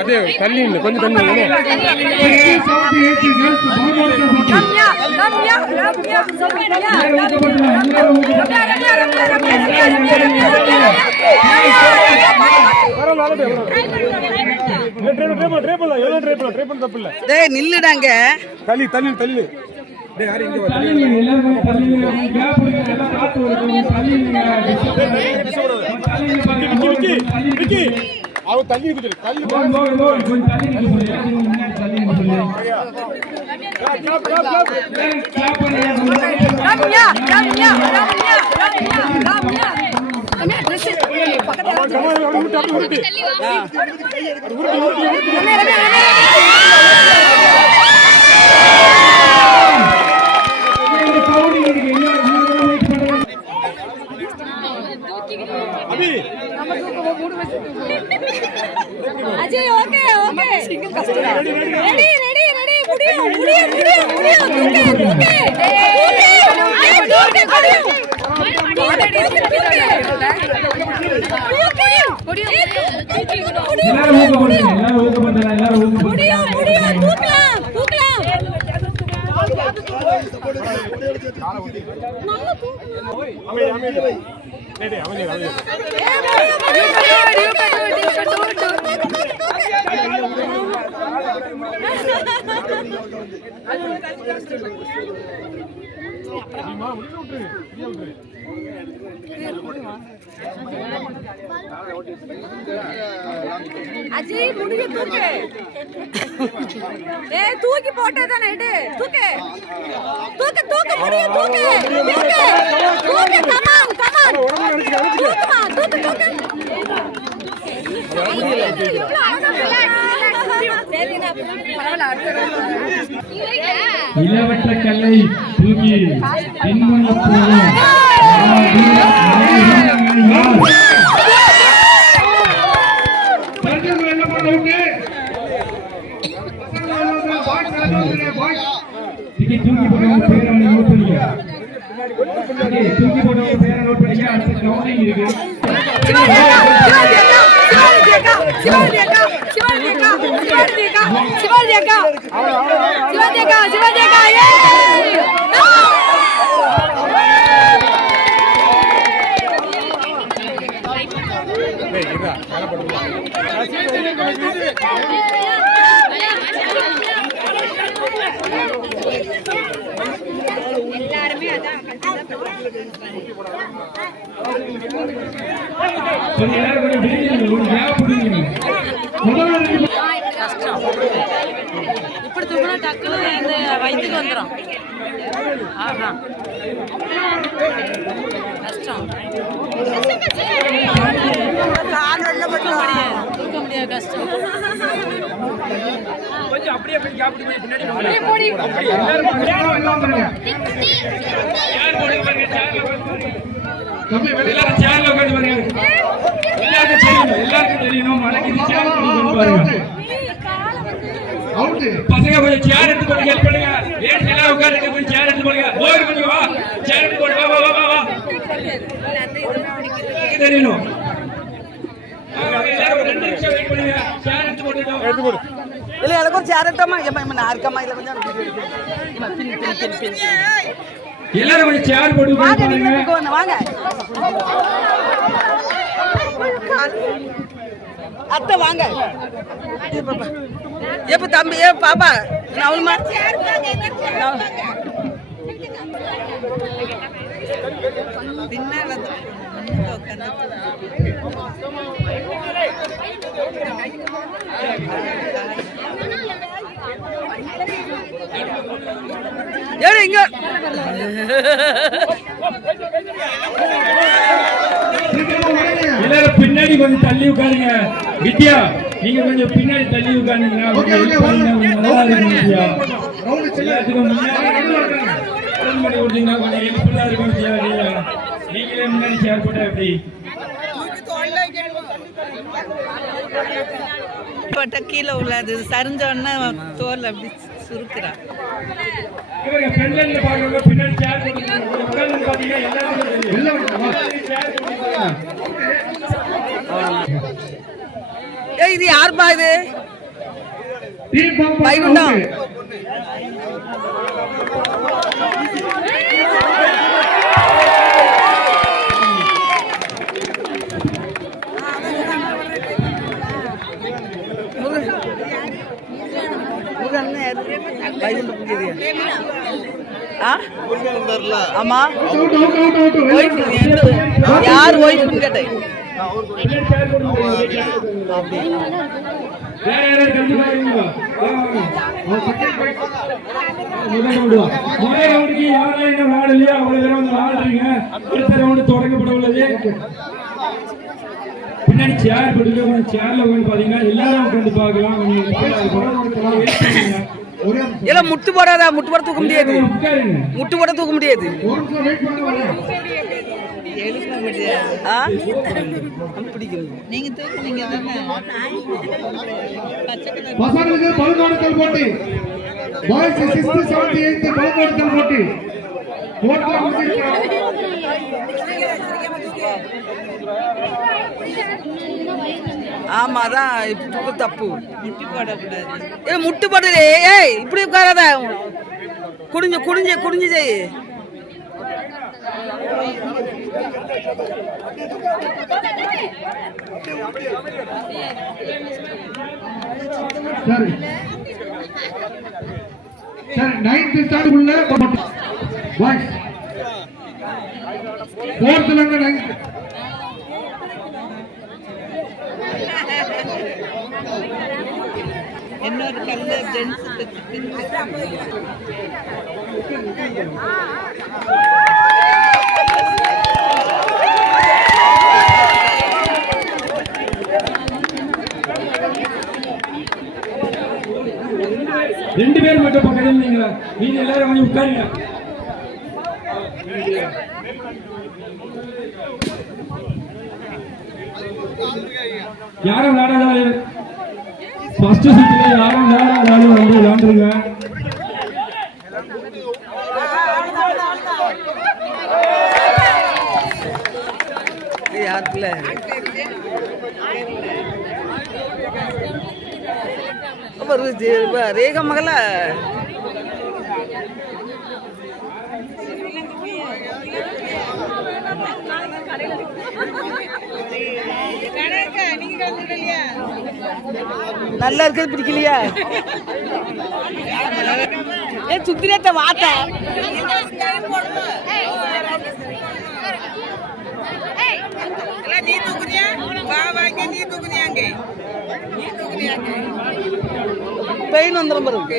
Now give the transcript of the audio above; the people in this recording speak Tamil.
ಅದೇ ತಲ್ಲಿ ಕೊಂದು ತನ್ನಿ டேய் நில்லுடாங்க தள்ளி தள்ளி தள்ளி. அவன் தள்ளி தள்ளி பக்கத்துல மூணு வருஷத்துக்கு அஜய் ஓகே ஓகே சிங்கிள் கஷ்டம் முடியும் முடியும் முடியும் முடியும். ஓகே தூக்கலாம் தூக்கலாம். நம்ம முடிச்சு விட்டுரு ஃப்ரீயா விட்டுரு அஜய் முடிய தூக்கு ஏய் தூக்கி போட்டதா நைட்டு தூக்கு தூக்கு தூக்கு முடிய தூக்கு தூக்கு தூக்கு கமான் இளவற்ற கல்லை தூக்கி பின்புறம் தூக்கி போட்டு தூக்கி போட்டு நோட் பண்ணிக்க அடுத்த கவுண்டிங் இருக்கு சிவாஜி அக்கா சிவாஜி அக்கா சிவாஜி அக்கா சிவாஜி அக்கா சிவாஜி அக்கா சிவாஜி அக்கா டேய் இருடா மேல போட்டு கொஞ்சம் எல்லாரும் கொஞ்சம் விரிஞ்சுங்க ஒரு கேப் விடுங்க முதல்ல ரெண்டு இப்படி தூக்கினா டக்குனு இந்த வயிற்றுக்கு வந்துடும் ஆஹா கஷ்டம் தூக்க முடியாது தூக்க முடியாது கஷ்டம். கொஞ்சம் அப்படியே போய் கேப் போய் பின்னாடி போய் அப்படியே எல்லாரும் யார் போடுங்க பாருங்க. சேர்ல தெரியும் இல்ல எனக்கு ஒரு சேரட்டமா ஏமா நான் இருக்கமா இல்ல கொஞ்சம் பின் பின் பின் பின் எல்லாரும் கொஞ்சம் சேர் போட்டு வாங்க நீங்க வந்து வாங்க அத்தை வாங்க ஏப்ப தம்பி ஏ பாப்பா நவல்மா பின்னால ஏறு இங்க எல்லாரும் பின்னாடி கொஞ்சம் தள்ளி உட்காருங்க வித்யா நீங்க கொஞ்சம் பின்னாடி தள்ளி உட்காருங்க கொஞ்சம் help பண்ணுங்க, கொஞ்சம் நல்லா இருக்கும் வித்யா எல்லாத்துக்கும் முன்னாடி phone பண்ணி கொடுத்தீங்கன்னா கொஞ்சம் ஹெல்ப்ஃபுல்லா இருக்கும் வித்யா நீங்க நீங்களே முன்னாடி ஷேர் போட்டா எப்படி பட்ட கீழே உள்ளது சரிஞ்சோன்னா தோல் அப்படி சுருக்குறா இவங்க பெண்கள் பாக்குறவங்க இது யாருப்பா இது? வைகுண்டம் ஆமா. அவுட் ஒய்ஃப் யார் ஒய்ஃப்னு கேட்டேன்? வேற யாராவது கண்டிப்பா இருங்க முதல் ரவுண்டு வா. முதல் ரவுண்டுக்கு யாரெல்லாம் இன்னும் விளையாடலையோ அவ்வளவு பேரும் வந்து விளையாடுறீங்க அடுத்த ரவுண்டு தொடங்கப்பட உள்ளது பின்னாடி சேர் போட்டு சேர்ல உட்காந்து பாத்தீங்கன்னா எல்லாரும் உட்காந்து பார்க்கலாம். கொஞ்சம் எல்லாம் முட்டு போடாத முட்டு போட தூக்க முடியாது. முட்டு போட தூக்க முடியாது. பசங்களுக்கு பல்கோடுத்தல் போட்டி. பாய்ஸ் சிக்ஸ்த் செவன்த் எயித் பல்கோடுத்தல் போட்டி. முடிஞ்சிருக்கிறோம் ஆமா அதான் இப்ப தப்பு. ஏ முட்டு போடுறே ஏய் இப்படி உட்காராத. குடிஞ்சு குடிஞ்சு குடிஞ்சு செய். சரி. சரி நைன்த் ஸ்டாண்ட் உள்ள பாய்ஸ் நைன்த் இன்னொரு கல்லு ஜென்ஸ் ரெண்டு பேர் மட்டும் பக்கத்தில் நீங்க நீங்க எல்லாரும் கொஞ்சம் உட்காருங்க. யாரும் விளையாடாத ஃபர்ஸ்ட் சீட்ல யாரும் விளையாடாதாலும் வந்து விளையாண்டுருங்க யாருக்குல ரேக மகள நல்லா இருக்கிறது பிடிக்கலையா? ஏ சுத்திரத்தை வாத்த. நீ தூக்குனியா வா வாங்க நீ தூக்குனியாங்க நீ தூக்குனியாங்க பெயின் வந்துடும் பாருங்க